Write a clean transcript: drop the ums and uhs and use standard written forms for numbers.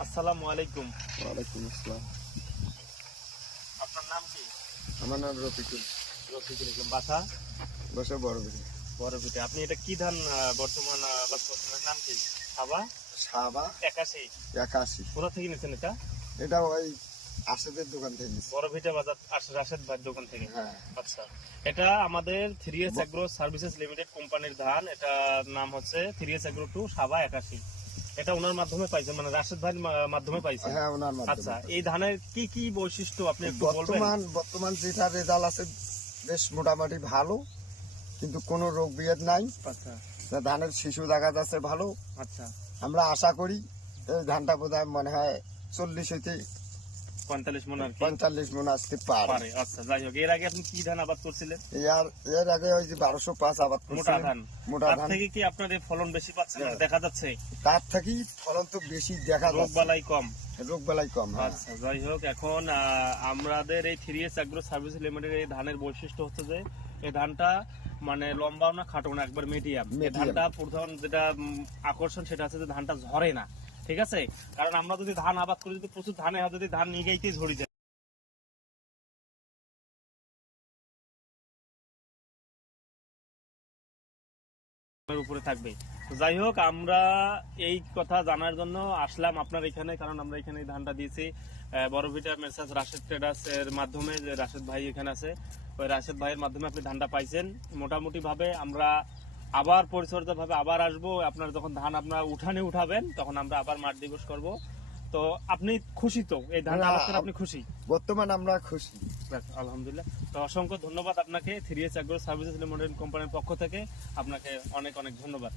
আসসালামু আলাইকুম। ওয়ালাইকুম আসসালাম। আপনার নাম কি? আমার নাম রফিকুল। রফিকুল ইসলাম। বাসা? বাসা বড়বিল। বড়ভিটে। আপনি এটা কি ধান বর্তমান আবাদ করছেন? এর নাম কি? সাবা সাবা 81। 81। কোথা থেকে নিয়েছেন এটা? এটা ওই আসাদের দোকান থেকে নিচ্ছি। বড়ভিটে বাজার রাশেদ ভাইয়ের দোকান থেকে। হ্যাঁ। আচ্ছা, এটা আমাদের 3S এগ্রো সার্ভিসেস লিমিটেড কোম্পানির ধান। এটা নাম হচ্ছে 3S এগ্রো 2 সাবা 81। এটা ওনার মাধ্যমে পাইছেন, মানে রাশেদ ভাইয়ের মাধ্যমে পাইছেন? হ্যাঁ, ওনার আচ্ছা, মাধ্যমে। এই ধানের কি কি বৈশিষ্ট্য আপনি একটু বলবেন? বর্তমান যেটা রেজাল্ট আছে বেশ মোটামুটি ভালো, কিন্তু কোনো রোগ বিয়ের নাই। আচ্ছা ধানের শিশু দেখা যাচ্ছে ভালো। আচ্ছা, আমরা আশা করি এই ধানটা বোধহয় মনে হয় 40 হইতে 45 মন আর কি 45 মন আসতে পারে। পারে। আচ্ছা, যাই হোক, এর আগে আপনি কি ধান আবাদ করছিলেন? এর আগে ওই যে 1205 আবাদ মোটা করছিলাম। ধান। মোটা তার ধান থেকে কি আপনার এই ফলন বেশি পাচ্ছেন? হ্যাঁ। দেখা যাচ্ছে তার থেকেই ফলন তো বেশি দেখা রোগ যাচ্ছে, বালাই কম। রোগ বালাই কম। হ্যাঁ। আচ্ছা, যাই হোক, এখন আমাদের এই 3S এগ্রো সার্ভিস লিমিটেড এই ধানের বৈশিষ্ট্য হচ্ছে যে এই ধানটা মানে লম্বাও না খাটো না, একবার মিডিয়াম। এই Medium। ধানটা প্রধান যেটা আকর্ষণ সেটা হচ্ছে যে ধানটা ঝরে না। ঠিক আছে, কারণ আমরা যদি ধান আবাদ করি, যদি প্রচুর ধানে হয়, যদি ধান নিগাইতেই ঝরে যায় উপরে থাকবে। তো যাই হোক, আমরা এই কথা জানার জন্য আসলাম আপনার এখানে, কারণ আমরা এখানে এই ধানটা দিয়েছি বড়ভিটা মেসার্স রাশেদ ট্রেডার্স এর মাধ্যমে। যে রাশেদ ভাই এখানে আছে, ওই রাশেদ ভাইয়ের মাধ্যমে আপনি ধানটা পাইছেন। মোটামুটি ভাবে আমরা আবার পরিচর্যা ভাবে আবার আসবো। আপনার যখন ধান আপনার উঠানে উঠাবেন, তখন আমরা আবার মাঠ দিবস করব। তো আপনি খুশি তো? এই ধান আবাদ করে আপনি খুশি? বর্তমান আমরা খুশি। আলহামদুলিল্লাহ। তো অসংখ্য ধন্যবাদ আপনাকে 3S এগ্রো সার্ভিসেস লিমিটেড কোম্পানির পক্ষ থেকে। আপনাকে অনেক অনেক ধন্যবাদ।